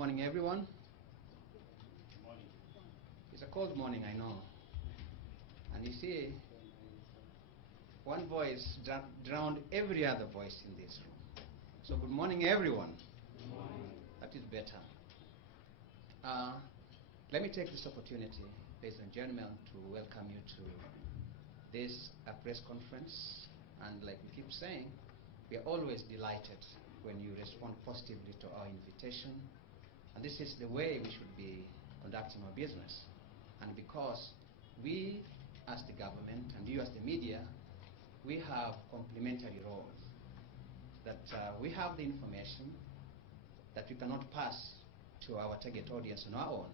morning, everyone. Good morning. It's a cold morning, I know. And you see, one voice drowned every other voice in this room. So good morning, everyone. Good morning. That is better. Let me take this opportunity, ladies and gentlemen, to welcome you to this press conference. And like we keep saying, we are always delighted when you respond positively to our invitation. And this is the way we should be conducting our business. And because we, as the government, and you as the media, we have complementary roles. That we have the information that we cannot pass to our target audience on our own.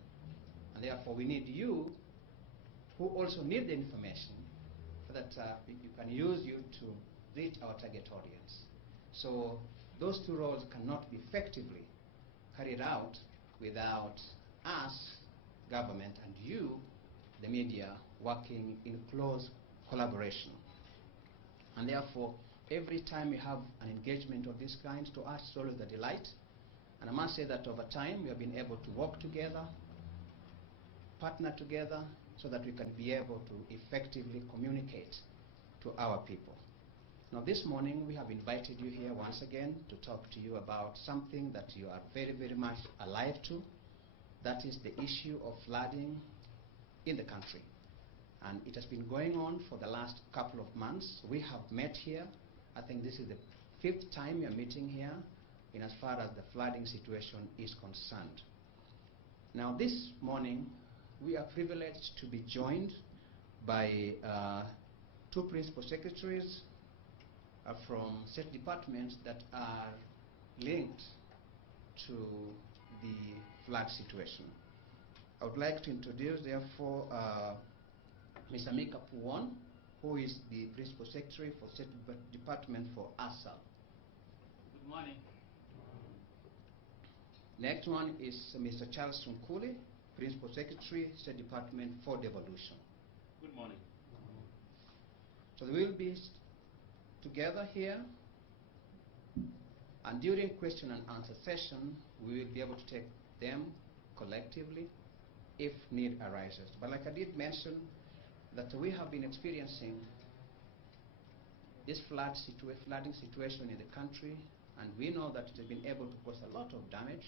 And therefore we need you, who also need the information, so that you can use you to reach our target audience. So those two roles cannot be effectively carried out without us, government, and you, the media, working in close collaboration. And therefore, every time we have an engagement of this kind, to us it's always a delight. And I must say that over time we have been able to work together, partner together, so that we can be able to effectively communicate to our people. Now this morning we have invited you here once again to talk to you about something that you are very, very much alive to. That is the issue of flooding in the country. And it has been going on for the last couple of months. We have met here. I think this is the 5th time we are meeting here in as far as the flooding situation is concerned. Now this morning we are privileged to be joined by 2 principal secretaries from state departments that are linked to the flood situation. I would like to introduce, therefore, Mr. Mika Puwon, who is the Principal Secretary for State Department for ASAL. Good morning. Next one is Mr. Charles Sunkuli, Principal Secretary, State Department for Devolution. Good morning. So we will be together here, and during question and answer session, we will be able to take them collectively if need arises. But like I did mention, that we have been experiencing this flooding situation in the country, and we know that it has been able to cause a lot of damage,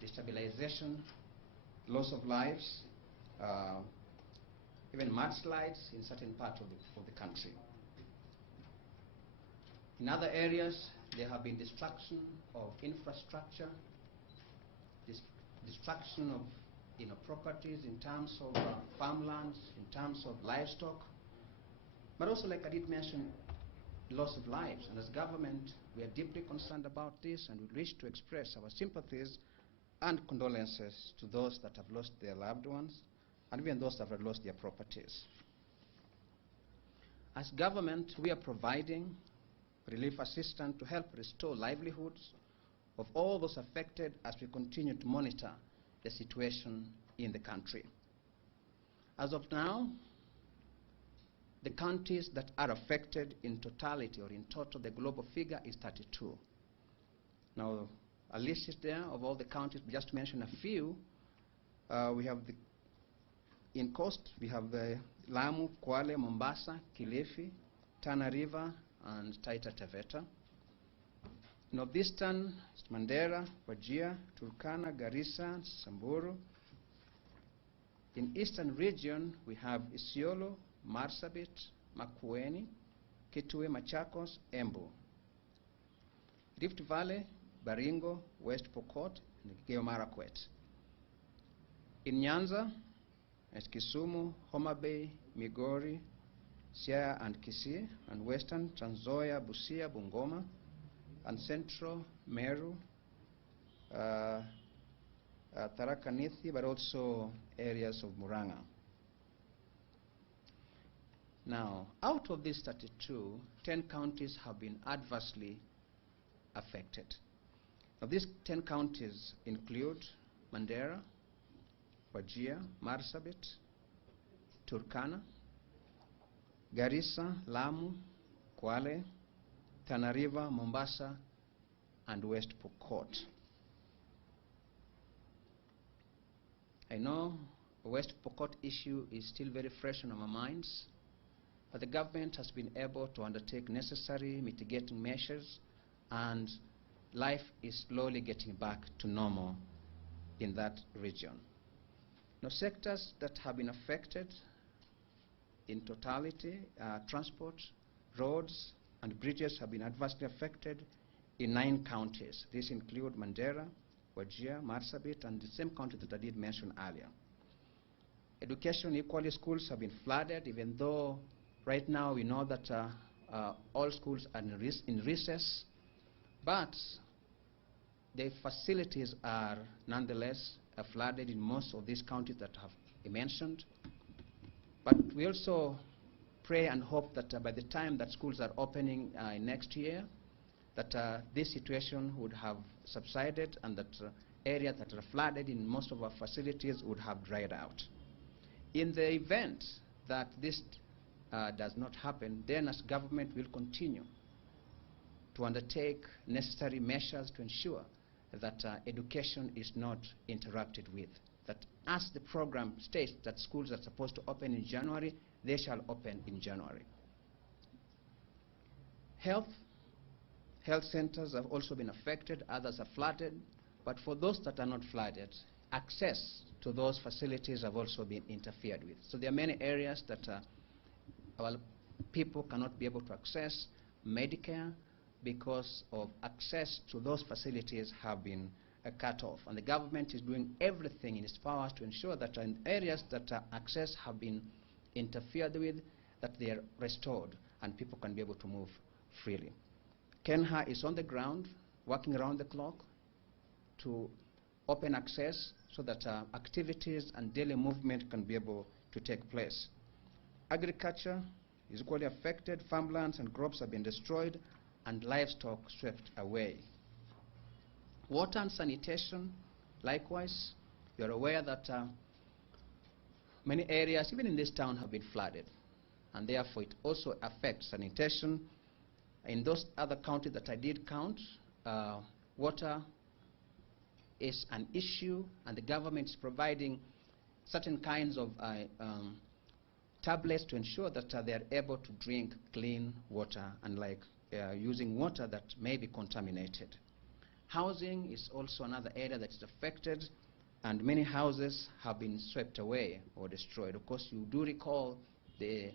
destabilization, loss of lives, even mudslides in certain parts of the country. In other areas, there have been destruction of infrastructure, destruction of properties in terms of farmlands, in terms of livestock, but also, like I did mention, loss of lives. And as government, we are deeply concerned about this, and we wish to express our sympathies and condolences to those that have lost their loved ones, and even those that have lost their properties. As government, we are providing relief assistance to help restore livelihoods of all those affected as we continue to monitor the situation in the country. As of now, the counties that are affected in totality, or in total, the global figure is 32. Now, a list is there of all the counties. Just to mention a few, we have in coast, we have Lamu, Kwale, Mombasa, Kilifi, Tana River, and Taita Taveta. Northeastern, Mandera, Wajir, Turkana, Garissa, Samburu. In eastern region, we have Isiolo, Marsabit, Makueni, Kitui, Machakos, Embu. Rift Valley, Baringo, West Pokot, and Elgeyo Marakwet. In Nyanza, Kisumu, Homa Bay, Migori, Siaya and Kisii, and western Trans Nzoia, Busia, Bungoma, and central Meru, Tharaka Nithi, but also areas of Murang'a. Now, out of these 32, 10 counties have been adversely affected. Now, these 10 counties include Mandera, Wajir, Marsabit, Turkana, Garissa, Lamu, Kwale, Tana River, Mombasa, and West Pokot. I know the West Pokot issue is still very fresh on our minds, but the government has been able to undertake necessary mitigating measures, and life is slowly getting back to normal in that region. Now, sectors that have been affected in totality, transport, roads, and bridges have been adversely affected in 9 counties. These include Mandera, Wajir, Marsabit, and the same county that I did mention earlier. Education, equally, schools have been flooded, even though right now we know that all schools are in recess, but the facilities are nonetheless flooded in most of these counties that have mentioned. But we also pray and hope that by the time that schools are opening next year, that this situation would have subsided and that areas that are flooded in most of our facilities would have dried out. In the event that this does not happen, then as government will continue to undertake necessary measures to ensure that education is not interrupted with. That as the program states that schools are supposed to open in January, they shall open in January. Health centers have also been affected, others are flooded, but for those that are not flooded, access to those facilities have also been interfered with. So there are many areas that our people cannot be able to access Medicare because of access to those facilities have been cut off. And the government is doing everything in its power to ensure that in areas that access have been interfered with, that they are restored and people can be able to move freely. KENHA is on the ground, working around the clock to open access so that activities and daily movement can be able to take place. Agriculture is equally affected. Farmlands and crops have been destroyed and livestock swept away. Water and sanitation, likewise, you're aware that many areas, even in this town, have been flooded, and therefore it also affects sanitation. In those other counties that I did count, water is an issue, and the government is providing certain kinds of tablets to ensure that they are able to drink clean water, unlike using water that may be contaminated. Housing is also another area that is affected, and many houses have been swept away or destroyed. Of course, you do recall the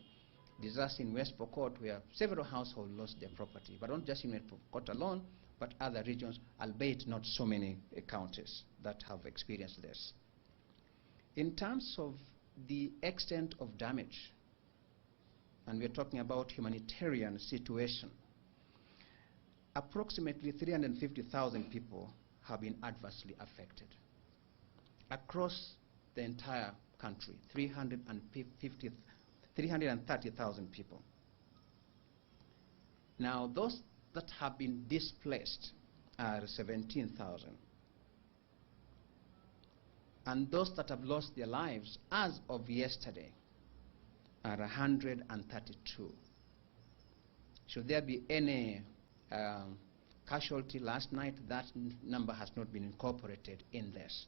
disaster in West Pokot where several households lost their property, but not just in West Pokot alone, but other regions, albeit not so many counties that have experienced this. In terms of the extent of damage, and we're talking about humanitarian situation, approximately 350,000 people have been adversely affected across the entire country, 330,000 people. Now, those that have been displaced are 17,000. And those that have lost their lives as of yesterday are 132. Should there be any casualty last night, that number has not been incorporated in this.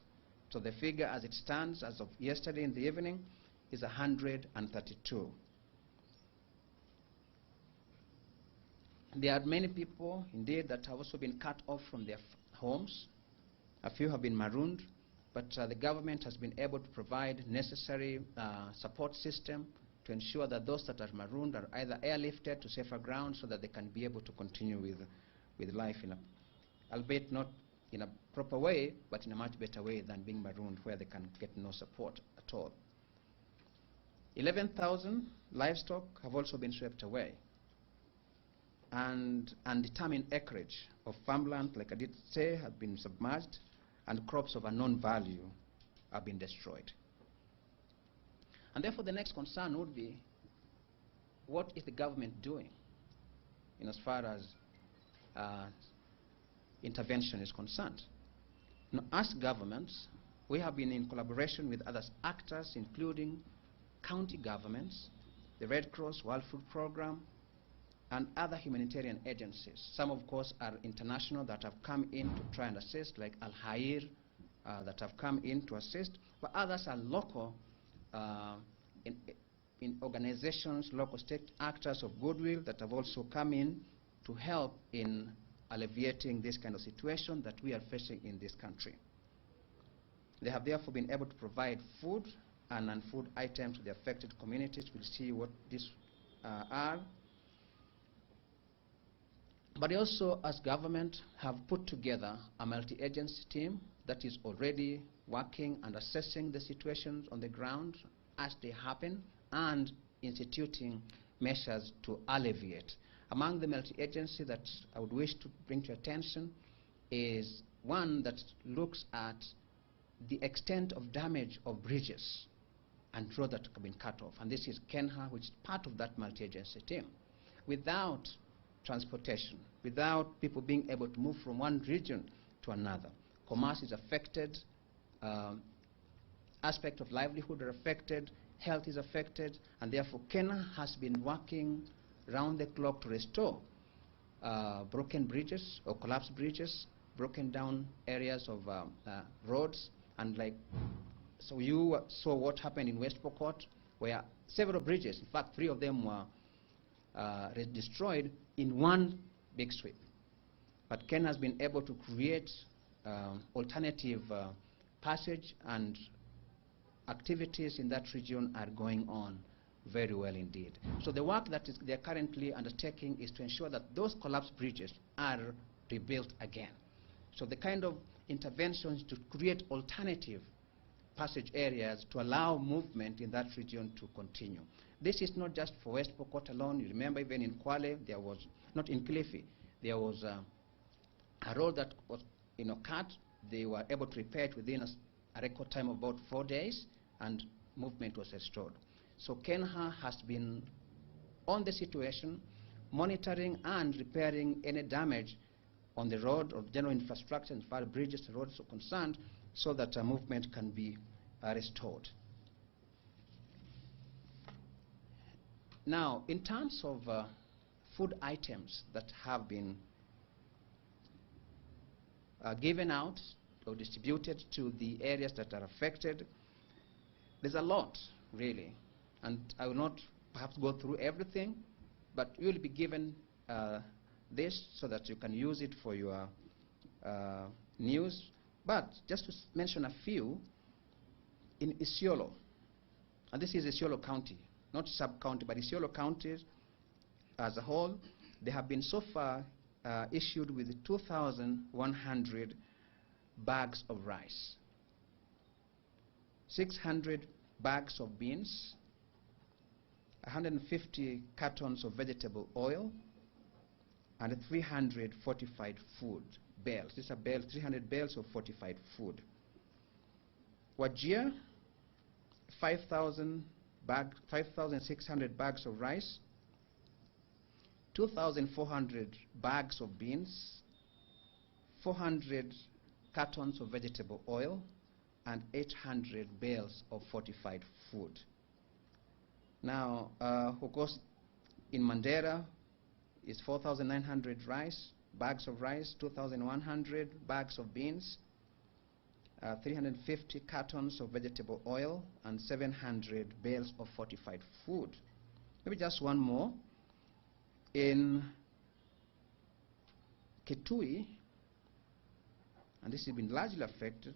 So the figure as it stands as of yesterday in the evening is 132. There are many people, indeed, that have also been cut off from their homes. A few have been marooned, but the government has been able to provide necessary support system to ensure that those that are marooned are either airlifted to safer ground so that they can be able to continue with life, albeit not in a proper way, but in a much better way than being marooned where they can get no support at all. 11,000 livestock have also been swept away, and undetermined acreage of farmland, like I did say, have been submerged, and crops of unknown value have been destroyed. And therefore the next concern would be, what is the government doing in as far as intervention is concerned? Now, as governments, we have been in collaboration with other actors, including county governments, the Red Cross, World Food Program, and other humanitarian agencies. Some, of course, are international that have come in to try and assist, like Al Hair that have come in to assist, but others are local in, in organizations, local state actors of goodwill that have also come in to help in alleviating this kind of situation that we are facing in this country. They have therefore been able to provide food and non-food items to the affected communities. We'll see what these are. But they also, as government, have put together a multi-agency team that is already working and assessing the situations on the ground as they happen and instituting measures to alleviate. Among the multi-agency that I would wish to bring to your attention is one that looks at the extent of damage of bridges and roads that have been cut off. And this is KENHA, which is part of that multi-agency team. Without transportation, without people being able to move from one region to another, commerce is affected, aspect of livelihood are affected, health is affected, and therefore KENHA has been working round the clock to restore broken bridges or collapsed bridges, broken down areas of roads, and so you saw what happened in West Pokot, where several bridges, in fact 3 of them were destroyed in one big sweep. But KENHA has been able to create alternative passage, and activities in that region are going on very well indeed. So the work that they're currently undertaking is to ensure that those collapsed bridges are rebuilt again. So the kind of interventions to create alternative passage areas to allow movement in that region to continue. This is not just for West Pokot alone. You remember even in Kwale, there was, not in Kilifi, there was a road that was cut. They were able to repair it within a record time of about 4 days, and movement was restored. So KENHA has been on the situation, monitoring and repairing any damage on the road or general infrastructure as far as bridges and roads are concerned, so that movement can be restored. Now, in terms of food items that have been given out or distributed to the areas that are affected, there's a lot, really. And I will not perhaps go through everything, but you will be given this so that you can use it for your news. But just to mention a few, in Isiolo, and this is Isiolo County, not sub-county, but Isiolo County as a whole, they have been so far issued with 2,100 bags of rice, 600 bags of beans, 150 cartons of vegetable oil, and 300 fortified food bales. These are bales, 300 bales of fortified food. Wajir, 5,600 bags of rice, 2,400 bags of beans, 400 cartons of vegetable oil, and 800 bales of fortified food. Now, of course, in Mandera is 4,900 bags of rice, 2,100 bags of beans, 350 cartons of vegetable oil, and 700 bales of fortified food. Maybe just one more. In Kitui, and this has been largely affected,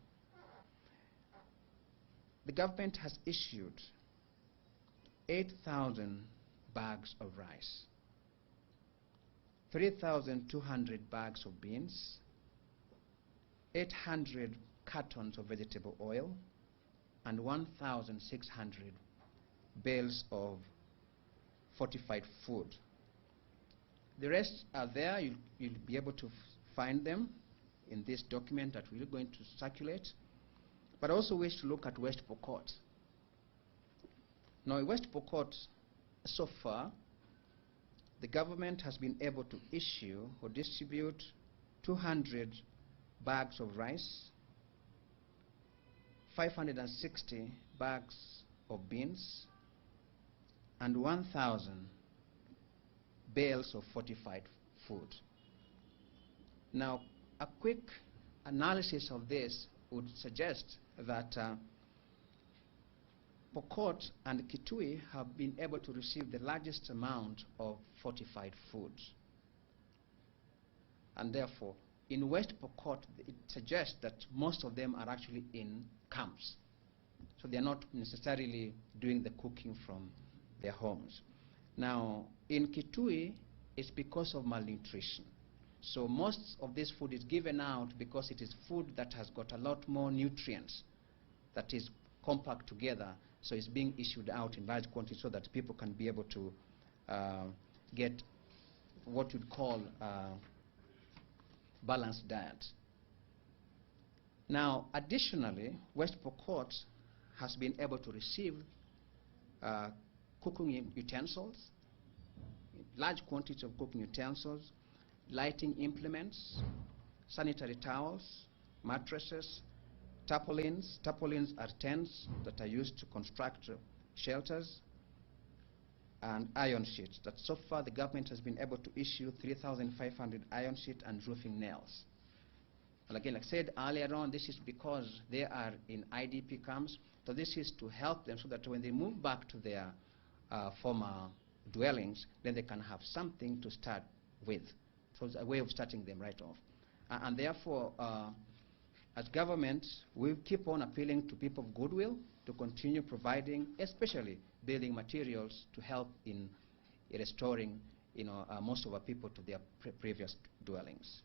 the government has issued 8,000 bags of rice, 3,200 bags of beans, 800 cartons of vegetable oil, and 1,600 bales of fortified food. The rest are there. You'll be able to find them in this document that we're going to circulate. But I also wish to look at West Pokot. Now, in West Pokot, so far, the government has been able to issue or distribute 200 bags of rice, 560 bags of beans, and 1,000 bales of fortified food. Now, a quick analysis of this would suggest that Pokot and Kitui have been able to receive the largest amount of fortified food. And therefore, in West Pokot, it suggests that most of them are actually in camps. So they are not necessarily doing the cooking from their homes. Now, in Kitui, it's because of malnutrition. So most of this food is given out because it is food that has got a lot more nutrients that is compact together. So it's being issued out in large quantities so that people can be able to get what you'd call balanced diet. Now, additionally, West Pokot has been able to receive cooking utensils, large quantities of cooking utensils, lighting implements, sanitary towels, mattresses, tarpaulins. Tarpaulins are tents that are used to construct shelters, and iron sheets. That so far the government has been able to issue 3,500 iron sheet and roofing nails. And again, like I said earlier on, this is because they are in IDP camps. So this is to help them so that when they move back to their former dwellings, then they can have something to start with. So it's a way of starting them right off. And therefore, as government, we keep on appealing to people of goodwill to continue providing, especially building materials to help in restoring, most of our people to their previous dwellings.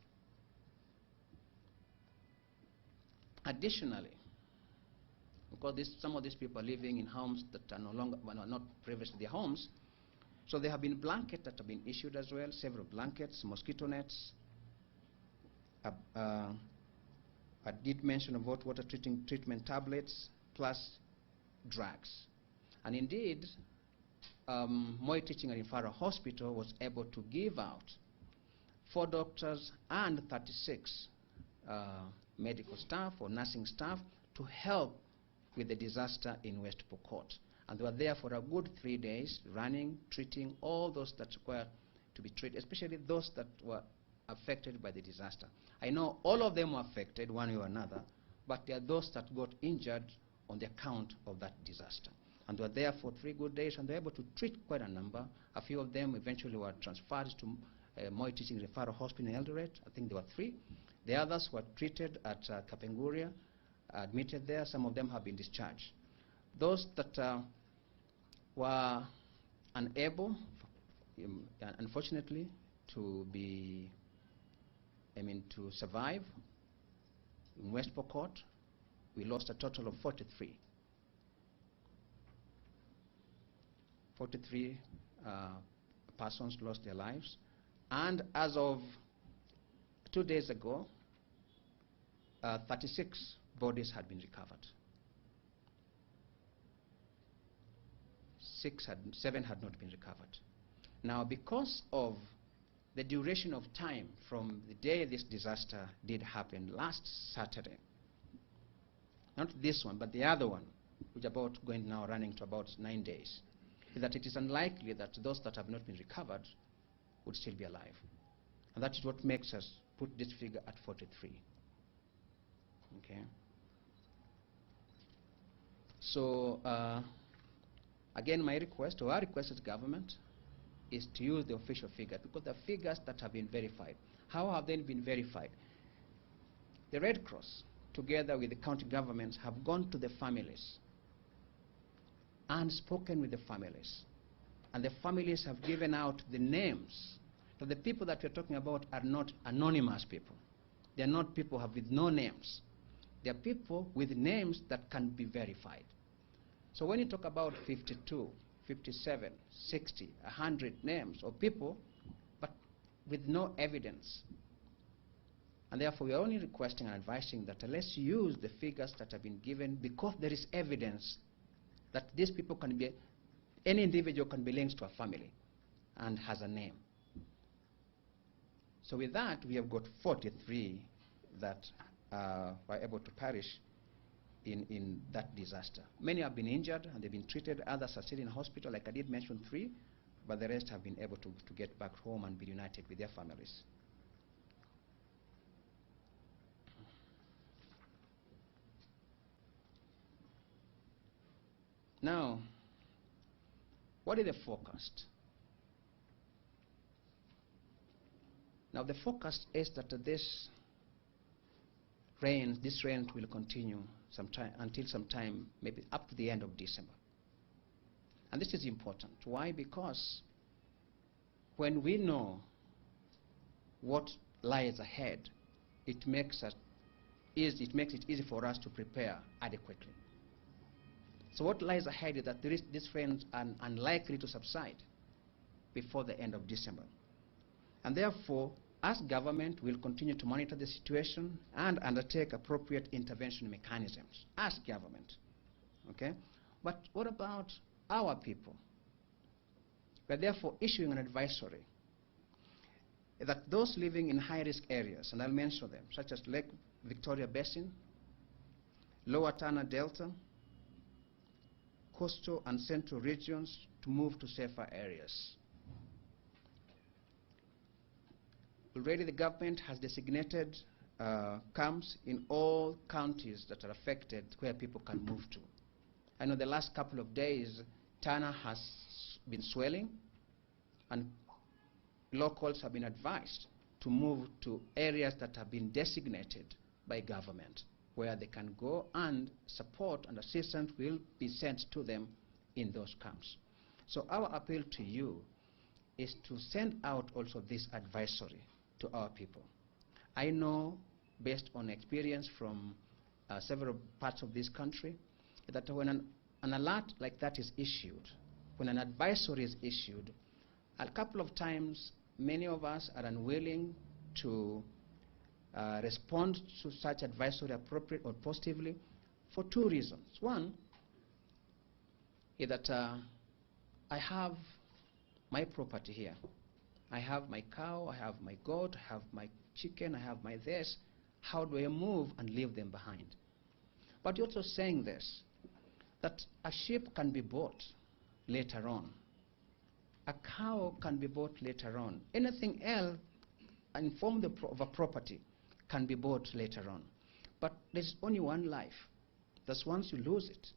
Additionally, because some of these people are living in homes that are no longer, not previously their homes, so there have been blankets that have been issued as well, several blankets, mosquito nets. I did mention about water treatment tablets, plus drugs. And indeed, Moi Teaching and Referral Hospital was able to give out 4 doctors and 36 medical staff or nursing staff to help with the disaster in West Pokot. And they were there for a good 3 days, running, treating all those that require to be treated, especially those that were affected by the disaster. I know all of them were affected one way or another, but there are those that got injured on the account of that disaster. And they were there for 3 good days, and they were able to treat quite a number. A few of them eventually were transferred to Moi Teaching Referral Hospital in Eldoret. I think there were 3. The others were treated at Kapenguria, admitted there. Some of them have been discharged. Those that were unable, unfortunately, to survive in West Pokot, we lost a total of 43. 43 persons lost their lives. And as of 2 days ago, 36 bodies had been recovered. 7 had not been recovered. Now, because of the duration of time from the day this disaster did happen last Saturday, not this one, but the other one, which about going now running to about 9 days, is that it is unlikely that those that have not been recovered would still be alive. And that is what makes us put this figure at 43. Okay. So, again, my request, or our request as government, is to use the official figure, because the figures that have been verified. How have they been verified? The Red Cross, together with the county governments, have gone to the families and spoken with the families. And the families have given out the names. So the people that we're talking about are not anonymous people. They're not people with no names. They're people with names that can be verified. So when you talk about 52, 57, 60, 100 names of people, but with no evidence. And therefore, we are only requesting and advising that let's use the figures that have been given, because there is evidence that these people can be, any individual can be linked to a family and has a name. So with that, we have got 43 that were able to perish in that disaster. Many have been injured and they've been treated. Others are still in hospital, like I did mention 3, but the rest have been able to get back home and be united with their families. Now, what is the forecast? Now, the forecast is that this rain will continue until sometime, maybe up to the end of December. And this is important. Why? Because when we know what lies ahead, it makes it easy for us to prepare adequately. So what lies ahead is that these rains are unlikely to subside before the end of December. And therefore, as government, will continue to monitor the situation and undertake appropriate intervention mechanisms as government. Okay? But what about our people? We are therefore issuing an advisory that those living in high-risk areas, and I'll mention them, such as Lake Victoria Basin, Lower Tana Delta, coastal and central regions, to move to safer areas. Already the government has designated camps in all counties that are affected where people can move to. I know the last couple of days, Tana has been swelling, and locals have been advised to move to areas that have been designated by government, where they can go, and support and assistance will be sent to them in those camps. So our appeal to you is to send out also this advisory to our people. I know, based on experience from several parts of this country, that when an alert like that is issued, when an advisory is issued, a couple of times many of us are unwilling to respond to such advisory appropriate or positively for two reasons. One is that I have my property here. I have my cow, I have my goat, I have my chicken, I have my this. How do I move and leave them behind? But you're also saying this, that a sheep can be bought later on. A cow can be bought later on. Anything else in form of a property can be bought later on. But there's only one life. Thus once you lose it,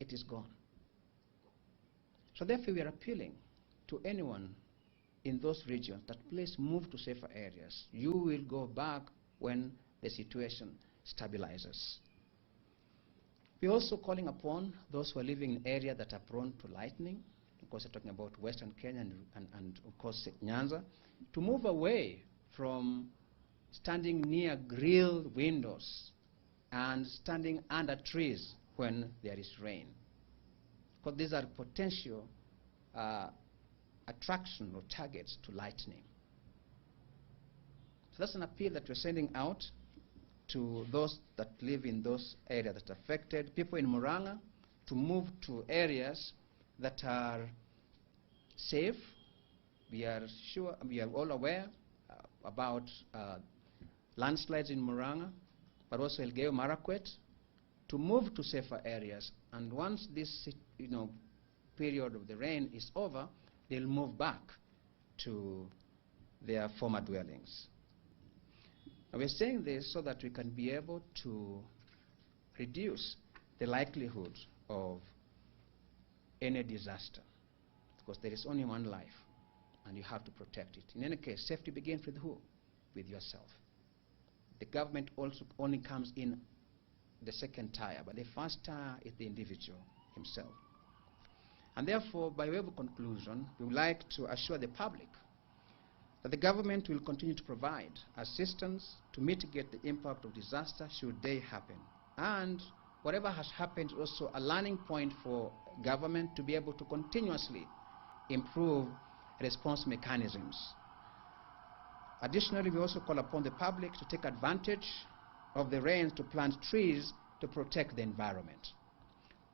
it is gone. So therefore we are appealing to anyone in those regions that please move to safer areas. You will go back when the situation stabilizes. We're also calling upon those who are living in areas that are prone to lightning. Of course, we're talking about Western Kenya and of course Nyanza, to move away from standing near grilled windows and standing under trees when there is rain. Because these are potential attraction or targets to lightning. So that's an appeal that we're sending out to those that live in those areas that are affected. People in Muranga to move to areas that are safe. We are all aware about landslides in Muranga, but also Elgeyo Marakwet, to move to safer areas. And once this period of the rain is over, they'll move back to their former dwellings. Now we're saying this so that we can be able to reduce the likelihood of any disaster, because there is only one life and you have to protect it. In any case, safety begins with who? With yourself. The government also only comes in the second tier, but the first tier is the individual himself. And therefore, by way of conclusion, we would like to assure the public that the government will continue to provide assistance to mitigate the impact of disaster should they happen. And whatever has happened is also a learning point for government to be able to continuously improve response mechanisms. Additionally, we also call upon the public to take advantage of the rains to plant trees to protect the environment.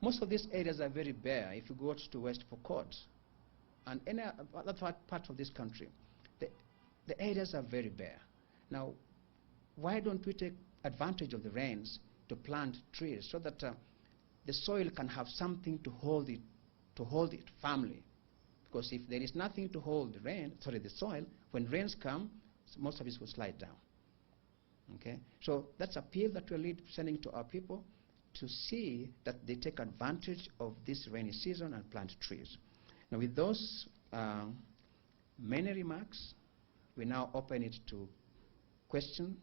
Most of these areas are very bare. If you go to West Pokot and any other part of this country, the areas are very bare. Now, why don't we take advantage of the rains to plant trees so that the soil can have something to hold it firmly? Because if there is nothing to hold the soil, when rains come, most of it will slide down. Okay? So that's appeal that we're sending to our people to see that they take advantage of this rainy season and plant trees. Now, with those many remarks, we now open it to question